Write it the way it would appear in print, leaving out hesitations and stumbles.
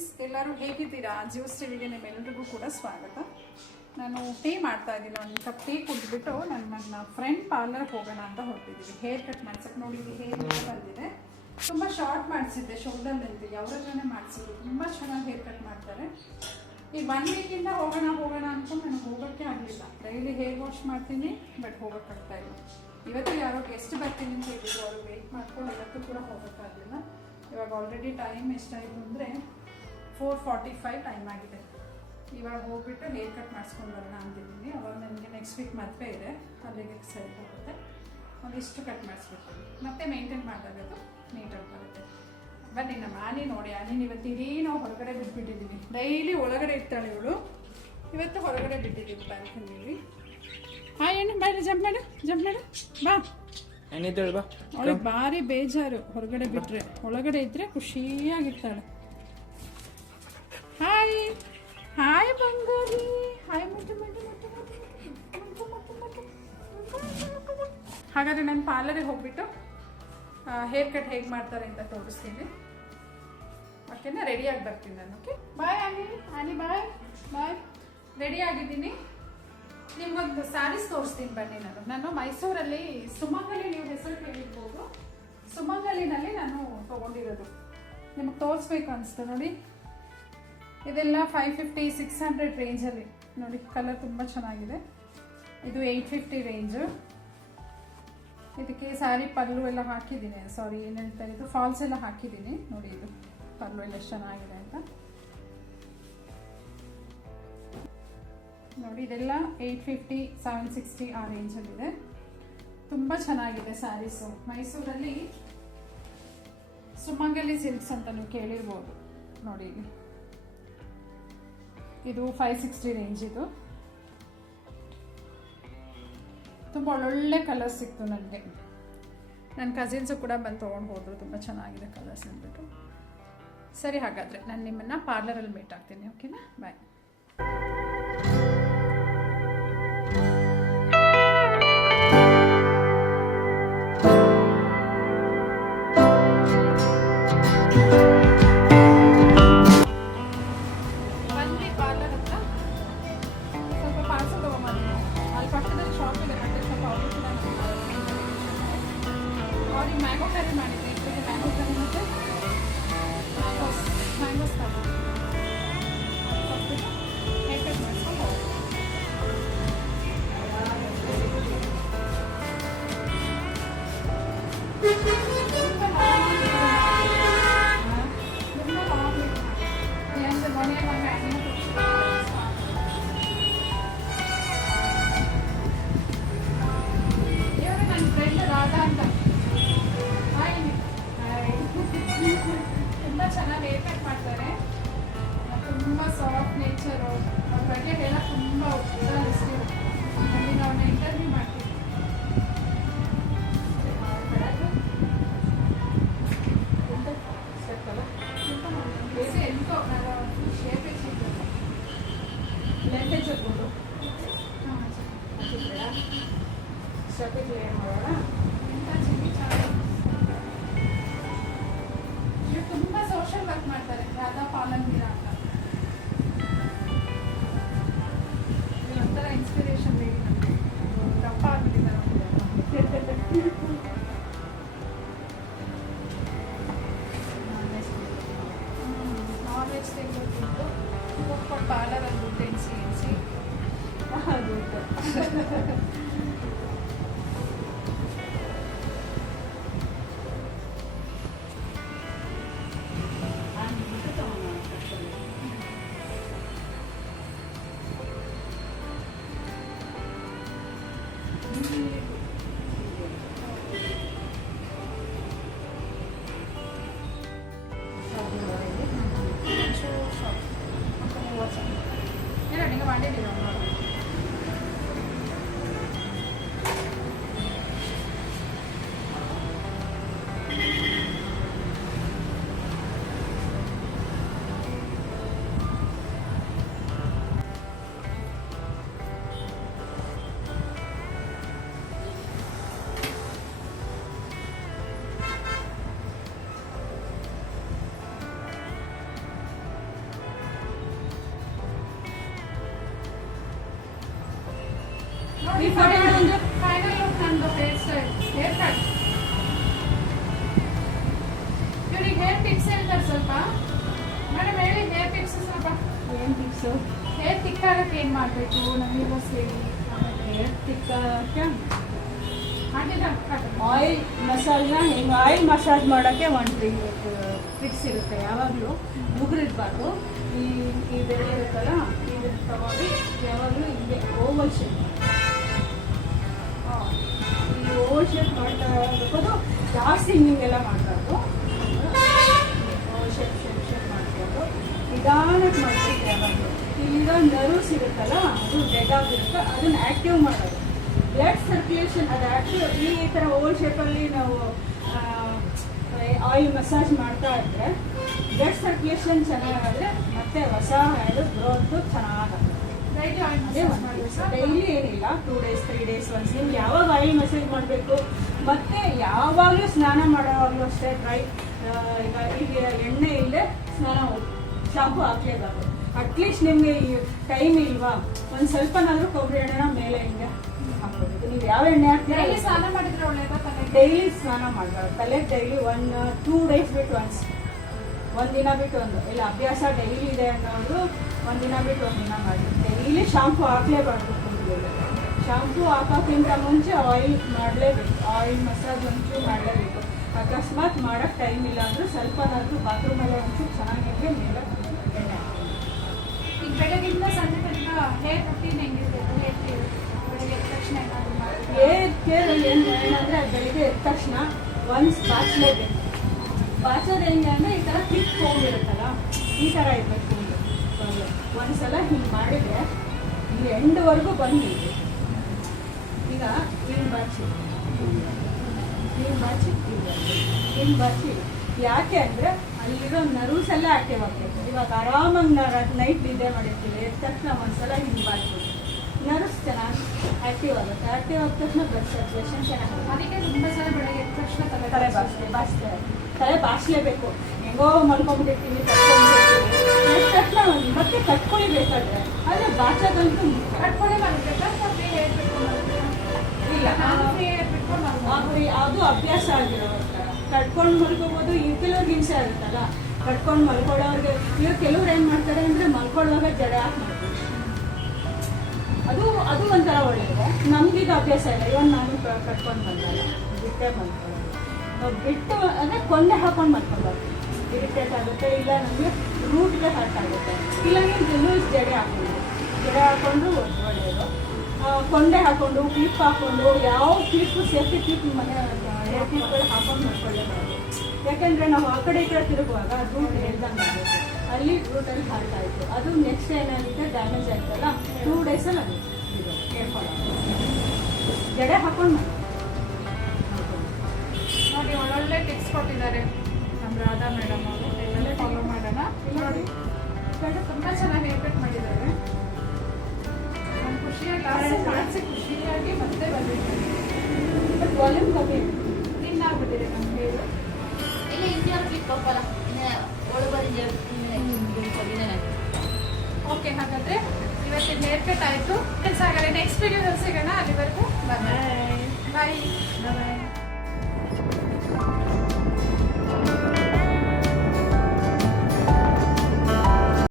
Friends, ಎಲ್ಲರೂ ಹೇಗಿದ್ದೀರಾ? Juice ಟಿವಿಗೆ ನಿಮ್ಮೆಲ್ಲರಿಗೂ ಕೂಡ ಸ್ವಾಗತ. ನಾನು ಟೀ ಮಾಡ್ತಾ ಇದ್ದೀನಿ. ಒಂದು ಕಪ್ ಟೀ ಕುಡಿದ್ಬಿಟ್ಟು ನನ್ನ ಫ್ರೆಂಡ್ ಪಾರ್ಲರ್ಗೆ ಹೋಗೋಣ ಅಂತ ಹೊರಟಿದ್ದೀವಿ. Hair cut ಮಾಡ್ಸಕ್ಕೆ. ನೋಡಿ, ಇಲ್ಲಿ ಹೇರ್ ಬಂದಿದೆ. ತುಂಬ ಶಾರ್ಟ್ ಮಾಡಿಸಿದ್ದೆ, ಶೋಲ್ಡರ್ ಲೆಂತಿಗೆ. ಅವ್ರ ಹತ್ರನೇ ಮಾಡಿಸಿದ್ರು. ತುಂಬ ಚೆನ್ನಾಗಿ ಹೇರ್ ಕಟ್ ಮಾಡ್ತಾರೆ. ಈಗ 1 ವೀಕಿಂದ ಹೋಗೋಣ ಅಂದ್ಕೊಂಡು ನನಗೆ ಹೋಗೋಕ್ಕೆ ಆಗಲಿಲ್ಲ. ಡೈಲಿ ಹೇರ್ ವಾಶ್ ಮಾಡ್ತೀನಿ, ಬಟ್ ಹೋಗೋಕ್ಕಾಗ್ತಾ ಇಲ್ಲ. ಇವತ್ತು ಯಾರೋ ಗೆಸ್ಟ್ ಬರ್ತೀನಿ ಅಂತ ಹೇಳಿದ್ರು, ಅವರು ವೆಯ್ಟ್ ಮಾಡ್ಕೊಂಡು ಇವತ್ತು ಕೂಡ ಹೋಗೋಕ್ಕಾಗಲಿಲ್ಲ. ಇವಾಗ ಆಲ್ರೆಡಿ ಟೈಮ್ ಎಷ್ಟಾಯಿತು ಅಂದರೆ 4:45 ಟೈಮ್ ಆಗಿದೆ. ಇವಾಗ ಹೋಗ್ಬಿಟ್ಟು ಹೇರ್ ಕಟ್ ಮಾಡಿಸ್ಕೊಂಡು ಬರೋಣ ಅಂತಿದ್ದೀನಿ. ಅವಾಗ ನನಗೆ ನೆಕ್ಸ್ಟ್ ವೀಕ್ ಮದುವೆ ಇದೆ, ಅಲ್ಲಿಗೆ ಸರಿ ಹೋಗುತ್ತೆ. ಒಂದಿಷ್ಟು ಕಟ್ ಮಾಡಿಸ್ಬಿಡ್ತೀನಿ, ಮತ್ತೆ ಮೇಂಟೈನ್ ಮಾಡಿದಾಗ ಅದು ನೀಟಾಗಿ ಬರುತ್ತೆ. ಬನ್ನಿ, ನಮ್ಮ ಆನಿ ನೋಡಿ. ಆನಿನ ಇವತ್ತು ಇಡೀ ನಾವು ಹೊರಗಡೆ ಬಿಟ್ಬಿಟ್ಟಿದ್ದೀವಿ. ಡೈಲಿ ಒಳಗಡೆ ಇರ್ತಾಳೆ ಇವಳು, ಇವತ್ತು ಹೊರಗಡೆ ಬಿಟ್ಟಿದ್ದೀವಿ ಬ್ಯಾಲ್ಕನಿಯಲ್ಲಿ. ಹಾಯ್ ಅಣ್ಣ, ಬಾಯ್ಲಿ ಜಂಪ್ ಮಾಡು ಬಾ. ಏನಿದ್ದೇಳು ಬಾ. ಅವಳಿಗೆ ಭಾರಿ ಬೇಜಾರು ಹೊರಗಡೆ ಬಿಟ್ಟರೆ. ಒಳಗಡೆ ಇದ್ದರೆ ಖುಷಿಯಾಗಿರ್ತಾಳೆ. ಹಾಯ್ ಹಾಯ್ ಬಂಗಾರಿ, ಹಾಯ್ ಮುಟ್ಟು. ಹಾಗಾದರೆ ನಾನು ಪಾರ್ಲರಿಗೆ ಹೋಗ್ಬಿಟ್ಟು ಹೇರ್ ಕಟ್ ಹೇಗೆ ಮಾಡ್ತಾರೆ ಅಂತ ತೋರಿಸ್ತೀನಿ. ಓಕೆನಾ? ರೆಡಿಯಾಗಿ ಬರ್ತೀನಿ ನಾನು. ಓಕೆ, ಬಾಯ್ ಆನಿ ಬಾಯ್. ರೆಡಿ ಆಗಿದ್ದೀನಿ. ನಿಮ್ಗೊಂದು ಸ್ಯಾರೀಸ್ ತೋರಿಸ್ತೀನಿ ಬನ್ನಿ. ನಾನು ಮೈಸೂರಲ್ಲಿ ಸುಮಂಗಲಿ, ನೀವು ಹೆಸರು ಕೇಳಿರ್ಬೋದು, ಸುಮಂಗಲಿನಲ್ಲಿ ನಾನು ತೊಗೊಂಡಿರೋದು. ನಿಮಗೆ ತೋರಿಸ್ಬೇಕು ಅನಿಸ್ತು ನೋಡಿ. ಇದೆಲ್ಲ 550, 600 ರೇಂಜಲ್ಲಿ. ನೋಡಿ, ಕಲರ್ ತುಂಬ ಚೆನ್ನಾಗಿದೆ. ಇದು 850 ರೇಂಜು. ಇದಕ್ಕೆ ಸ್ಯಾರಿ ಪಲ್ಲು ಎಲ್ಲ ಹಾಕಿದ್ದೀನಿ. ಸಾರಿ, ಏನು ಹೇಳ್ತಾರೆ, ಇದು ಫಾಲ್ಸ್ ಎಲ್ಲ ಹಾಕಿದ್ದೀನಿ. ನೋಡಿ, ಇದು ಪಲ್ಲು ಎಲ್ಲ ಎಷ್ಟು ಚೆನ್ನಾಗಿದೆ ಅಂತ ನೋಡಿ. ಇದೆಲ್ಲ 850, 760 ಆ ರೇಂಜಲ್ಲಿದೆ. ತುಂಬ ಚೆನ್ನಾಗಿದೆ ಸ್ಯಾರೀಸು. ಮೈಸೂರಲ್ಲಿ ಸುಮಂಗಲಿ ಸಿಲ್ಕ್ಸ್ ಅಂತ ನೀವು ಕೇಳಿರ್ಬೋದು. ನೋಡಿ, ಇದು 560 ರೇಂಜ್. ಇದು ತುಂಬ ಒಳ್ಳೊಳ್ಳೆ ಕಲರ್ಸ್ ಸಿಕ್ತು ನನಗೆ. ನನ್ನ ಕಸಿನ್ಸು ಕೂಡ ಬಂದು ತೊಗೊಂಡು ಹೋದರು. ತುಂಬ ಚೆನ್ನಾಗಿದೆ ಕಲರ್ಸ್ ಅಂದ್ಬಿಟ್ಟು. ಸರಿ, ಹಾಗಾದರೆ ನಾನು ನಿಮ್ಮನ್ನು ಪಾರ್ಲರಲ್ಲಿ ಮೀಟ್ ಆಗ್ತೀನಿ. ಓಕೆನಾ? ಬಾಯ್. ಮ್ಯಾಂಗೋ ಕರಿ ಮಾಡಿದ್ದೆ. ಮ್ಯಾಂಗೋ ಕರಿ ಮತ್ತು ಮ್ಯಾಂಗೋಸ್ ಹೇರ್ ಕಟ್ ಮಾಡಿಸ್ಕೊಂಡು ಇವರು ನನ್ನ ಫ್ರೆಂಡ್ ರಾಧಾ ಅಂತ. ತುಂಬ ಚೆನ್ನಾಗಿ ಹೇರ್ ಕಟ್ ಮಾಡ್ತಾರೆ. ತುಂಬ ಸಾಫ್ಟ್ ನೇಚರು. ಅವ್ರ ಬಗ್ಗೆ ಹೇಳಕ್ಕೆ ತುಂಬ ಇಷ್ಟ. ಅಲ್ಲಿ ನಾವು ಇಂಟರ್ವ್ಯೂ ಮಾಡ್ತೀವಿ. ಎಂತೋ ನಾನು ಶೇಪ್ ಹೆಚ್ಚಿದ್ದು ಲೆಂತ್ ಹೆಚ್ಚಿರ್ಬೋದು. ಸ್ಟೆಪ್ ಕ್ಲಿಯರ್ ಮಾಡೋಣ. ಎಂಥ ಚಿಲ್ಲಿ ಚೆನ್ನಾಗಿ. ತುಂಬ ಸೋಷಿಯಲ್ ವರ್ಕ್ ಮಾಡ್ತಾರೆ ರಾಧಾ ಪಾಲಂಗೀರ ಅಂತ. ಒಂಥರ ಇನ್ಸ್ಪಿರೇಷನ್ ಬೇಡಿ ನನಗೆ. ದಪ್ಪ ಆಗ್ಬಿಟ್ಟಿದ್ದಾರೆ. ನಾನ್ ವೆಜ್ ತೆಗೆದುಬಿಟ್ಟು ಹೋಗ್ಕೊಂಡು ಪಾರ್ಲರಲ್ಲಿ ದುಡ್ಡು ಎಣಿಸಿ ದುಡ್ಡು. ಟಿಪ್ಸ್ ಹೇಳ್ತಾರೆ ಸ್ವಲ್ಪ ಮೇಡಮ್, ಹೇಳಿ ಹೇರ್ ಟಿಪ್ಸ್ ಸ್ವಲ್ಪ. ಏನು ಟಿಪ್ಸು? ಹೇರ್ ತಿಕ್ಕಾಗಕ್ಕೆ ಏನು ಮಾಡಬೇಕು ನಮಗೆ ಹೇಳಿ. ಹೇರ್ ತಿಕ್ಕಕ್ಕೆ ಹಾಗಿದ್ರೆ ಆಯಿಲ್ ಮಸಾಜ್ನ ಹಿಂಗೆ ಆಯಿಲ್ ಮಸಾಜ್ ಮಾಡೋಕ್ಕೆ ಒಂದು ಟ್ರಿಕ್ಸ್ ಇರುತ್ತೆ. ಯಾವಾಗಲೂ ಉಗುರಿರಬಾರ್ದು. ಈ ಬೆಳೆ ಇರುತ್ತಲ್ಲ, ಇದನ್ನು ತಗೊಂಡು ಯಾವಾಗಲೂ ಹಿಂಗೆ ಓವಲ್ ಶೇಪ್, ಈ ಓವಲ್ ಶೇಪ್ ಮಾಡ್ತಾ ಇರ್ಬೋದು. ಜಾಸ್ತಿ ಹಿಂಗೆಲ್ಲ ಮಾಡಬಾರ್ದು. ಓವಲ್ ಶೇಪ್ ಮಾಡ್ಕೊಂಡು ನಿಧಾನಕ್ಕೆ ಮಾಡ್ಬೇಕು. ಯಾವಾಗಲೂ ಇಲ್ಲಿರೋ ನರ್ವ್ಸ್ ಇರುತ್ತಲ್ಲ, ಅದು ಡೆಡ್ ಆಗಿರುತ್ತೆ, ಅದನ್ನು ಆ್ಯಕ್ಟಿವ್ ಮಾಡೋದು. ಬ್ಲಡ್ ಸರ್ಕ್ಯುಲೇಷನ್ ಅದು ಆ್ಯಕ್ಟಿವ್. ಈ ಥರ ಓವಲ್ ಶೇಪಲ್ಲಿ ನಾವು ಆಯಿಲ್ ಮಸಾಜ್ ಮಾಡ್ತಾ ಇದ್ದರೆ ಬ್ಲಡ್ ಸರ್ಕ್ಯುಲೇಷನ್ ಚೆನ್ನಾಗಾದರೆ ಮತ್ತೆ ಹೊಸ ಹೇರ್ ಗ್ರೋತು ಚೆನ್ನಾಗುತ್ತೆ. ಡೈಲಿ ಏನಿಲ್ಲ, 2 days 3 days ಒನ್ಸ್ ನಿಮ್ಗೆ ಯಾವಾಗ ಆಯಿಲ್ ಮಸಾಜ್ ಮಾಡಬೇಕು. ಮತ್ತು ಯಾವಾಗಲೂ ಸ್ನಾನ ಮಾಡೋವಾಗಲೂ ಅಷ್ಟೇ ಈಗ ಎಣ್ಣೆ ಇಲ್ಲದೆ ಸ್ನಾನ ಶಾಂಪು ಹಾಕ್ಲೇಬಾರ್ದು. ಅಟ್ಲೀಸ್ಟ್ ನಿಮಗೆ ಟೈಮ್ ಇಲ್ವಾ, ಒಂದು ಸ್ವಲ್ಪನಾದರೂ ಕೊಬ್ಬರಿ ಎಣ್ಣೆನ ಮೇಲೆ ಹಿಂಗೆ ಹಾಕ್ಕೋಬೇಕು. ನೀವು ಯಾವ ಎಣ್ಣೆ ಹಾಕ್ತೀರಾ? ಸ್ನಾನ ಮಾಡಿದ್ರೆ ಒಳ್ಳೇದಾ? ಡೈಲಿ ಸ್ನಾನ ಮಾಡಬಾರ್ದು. ತಲೆಗೆ ಡೈಲಿ 1-2 days ಬಿಟ್ಟು ಒನ್ಸ್, ಒಂದಿನ ಬಿಟ್ಟು ಒಂದು. ಇಲ್ಲ ಅಭ್ಯಾಸ ಡೈಲಿ ಇದೆ ಅನ್ನೋರು ಒಂದಿನ ಬಿಟ್ಟು ಒಂದಿನ ಮಾಡಿ. ಡೈಲಿ ಶಾಂಪು ಹಾಕ್ಲೇಬಾರ್ದು. ಶಾಂಪು ಹಾಕೋಕ್ಕಿಂತ ಮುಂಚೆ ಆಯಿಲ್ ಮಾಡಲೇಬೇಕು. ಆಯಿಲ್ ಮಸಾಜ್ ಒಂಚೂರು ಮಾಡಲೇಬೇಕು. ಅಕಸ್ಮಾತ್ ಮಾಡೋಕ್ಕೆ ಟೈಮ್ ಇಲ್ಲ ಅಂದರೆ ಸ್ವಲ್ಪನಾದರೂ ಬಾತ್ರೂಮಲ್ಲೇ ಒಂಚೂರು ಚೆನ್ನಾಗಿ ಮೇಲೆ ಎಣ್ಣೆ ಹಾಕಿ. ಈಗ ಬೆಳಗಿಂದ ಸಂಜೆ ತನಕ ಹೇರ್ ರುಟೀನ್ ಹೆಂಗಿರ್ಬೇಕು? ಬೆಳಗ್ಗೆ ಎದ್ದ ತಕ್ಷಣ ಏನಾದರೂ ಮಾಡಿ ಹೇರ್ ಕೇರಲ್ಲಿ ಏನಂದರೆ ಬೆಳಿಗ್ಗೆ ಎದ್ದ ತಕ್ಷಣ ಒನ್ಸ್ ಬಾಚಲೇಬೇಕು. ಬಾಚೋದು ಹೆಂಗೆ ಅಂದರೆ ಈ ಥರ ಕ್ಲಿಪ್ ಹೋಗಿರುತ್ತಲ್ಲ, ಈ ಥರ ಇರಬೇಕು. ಒಂದ್ಸಲ ಹಿಂಗೆ ಮಾಡಿದರೆ ಇಲ್ಲಿ ಎಂಡ್ವರೆಗೂ ಬಂದಿದೆ. ಈಗ ಹಿಂಗೆ ಬಾಚಿ ಹಿಂಗೆ ಬಾಚಿ ಯಾಕೆ ಅಂದರೆ ಅಲ್ಲಿರೋ ನರ್ವ್ಸ್ ಎಲ್ಲ ಆ್ಯಕ್ಟಿವ್ ಆಗಬೇಕು. ಇವಾಗ ಆರಾಮಾಗಿ ನೈಟ್ ನಿದ್ದೆ ಮಾಡಿರ್ತೀವಿ, ಎದ್ದ ತಕ್ಷಣ ಒಂದ್ಸಲ ಹಿಂಗೆ ಬಾಚ್ಬೇಕು. ನರ್ವ್ಸ್ ಚೆನ್ನಾಗಿ ಆ್ಯಕ್ಟಿವ್ ಆಗುತ್ತೆ. ಆ್ಯಕ್ಟಿವ್ ಆದ ತಕ್ಷಣ ಬ್ಲಡ್ ಸರ್ಕ್ಯುಲೇಷನ್ ಚೆನ್ನಾಗುತ್ತೆ. ಅದಕ್ಕೆ ತುಂಬ ಸಲ ಬೆಳಗ್ಗೆ ಎದ್ದ ತಕ್ಷಣ ತಲೆ ಬಾಚಲೇಬೇಕು. ಹೆಂಗೋ ಮಲ್ಕೊಂಡ್ಬಿಟ್ಟಿರ್ತೀವಿ, ಕಟ್ಕೊಂಡ್ಬಿಟ್ಟಿರ್ತೀವಿ, ಎದ್ದ ತಕ್ಷಣ ಮತ್ತೆ ಕಟ್ಕೊಳ್ಬೇಕಾದ್ರೆ ಆದರೆ ಬಾಚೋದಂತೂ ಕಟ್ಕೊಂಡೇ ಮಾಡಬೇಕಾ? ಹೇರ್ ಬಿಟ್ಕೊಂಡು ಇಲ್ಲ, ಹೇರ್ ಬಿಟ್ಕೊಂಡು ಅದು ಅಭ್ಯಾಸ ಆಗಿರೋ ಕಟ್ಕೊಂಡು ಮಲ್ಕೋಬೋದು. ಈ ಕೆಲವ್ರಿಗೆ ಹಿಂಸೆ ಆಗುತ್ತಲ್ಲ ಕಟ್ಕೊಂಡು ಮಲ್ಕೊಳ್ಳೋರಿಗೆ. ಇವಾಗ ಕೆಲವ್ರು ಏನು ಮಾಡ್ತಾರೆ ಅಂದರೆ ಮಲ್ಕೊಳ್ಳುವಾಗ ಜಡೆ ಹಾಕಿ ಮಾಡ್ತಾರೆ. ಅದು ಒಂಥರ ಒಳ್ಳೆಯದು. ನಮಗೀಗ ಅಭ್ಯಾಸ ಇಲ್ಲ. ಇವಾಗ ನಾನು ಕಟ್ಕೊಂಡು ಬಂದಲ್ಲ, ಬಿಟ್ಟೆ ಮಲ್ಕೊಳ್ಳೋದು. ಬಿಟ್ಟು ಅಂದರೆ ಕೊಂಡೆ ಹಾಕೊಂಡು ಮಲ್ಕೊಬಾರ್ದು. ಇರಿಟೇಟ್ ಆಗುತ್ತೆ. ಇಲ್ಲ ನಮಗೆ ರೂಟ್ಗೆ ಹರ್ಟ್ ಆಗುತ್ತೆ. ಇಲ್ಲ ನೀವು ಲೂಸ್ ಜಡೆ ಹಾಕ್ಕೊಂಡು ಒಳ್ಳೆಯದು. ಕೊಂಡೆ ಹಾಕ್ಕೊಂಡು ಕ್ಲಿಪ್ ಹಾಕ್ಕೊಂಡು, ಯಾವ ಕ್ಲಿಪ್ಪು ಸೇಫ್ಟಿ ಕ್ಲಿಪ್ ಮನೆ ಹೇರ್ ಕ್ಲಿಪ್ಗಳು ಹಾಕೊಂಡು ಮಾಡ್ಕೊಳ್ಳೇಬಾರ್ದು. ಯಾಕೆಂದರೆ ನಾವು ಆ ಕಡೆ ಈ ಕಡೆ ತಿರುಗುವಾಗ ರೂಟ್ ಹೇಳ್ದಂಗೆ ಆಗುತ್ತೆ. ಅಲ್ಲಿ ರೂಟಲ್ಲಿ ಹಾರ್ಟ್ ಆಯಿತು. ಅದು ನೆಕ್ಸ್ಟ್ ಏನಾಗುತ್ತೆ, ಡ್ಯಾಮೇಜ್ ಆಯ್ತಲ್ಲ, 2 daysಲ್ಲಿ ಅದು ಇದು ಹೇರ್ ಫಾಲ್ ಆಗುತ್ತೆ. ಜಡೆ ಹಾಕೊಂಡು ನೋಡಿ, ಒಳ್ಳೊಳ್ಳೆ ಟಿಪ್ಸ್ ಕೊಟ್ಟಿದ್ದಾರೆ ನಮ್ಮ ರಾಧಾ ಮೇಡಮ್ ಅವರು. ಎಲ್ಲೇ ಫಾಲೋ ಮಾಡೋಣ. ನೋಡಿ ತುಂಬ ಚೆನ್ನಾಗಿ ಹೇರ್ ಕಟ್ ಮಾಡಿದ್ದಾರೆ. ನಮ್ಮ ಖುಷಿಯಾಗಿ ಖುಷಿಯಾಗಿ ಮತ್ತೆ ಬಂದಿದ್ದಾರೆ. ಬಟ್ ವಾಲ್ಯೂಮ್ ಕಮ್ಮಿ ನಿನ್ನಾಗ್ಬಿಟ್ಟಿದೆ ನಮ್ಮ ಹೇರು. ಓಕೆ, ಹಾಗಾದರೆ ಇವತ್ತಿನ ಹೇರ್ ಕಟ್ ಆಯಿತು. ಕೆಲಸ ಆಗಲ್ಲ. ನೆಕ್ಸ್ಟ್ ವಿಡಿಯೋದಲ್ಲಿ ಸಿಗೋಣ. ಅಲ್ಲಿವರೆಗೂ ಬಾಯ್. ಬಾಯ್.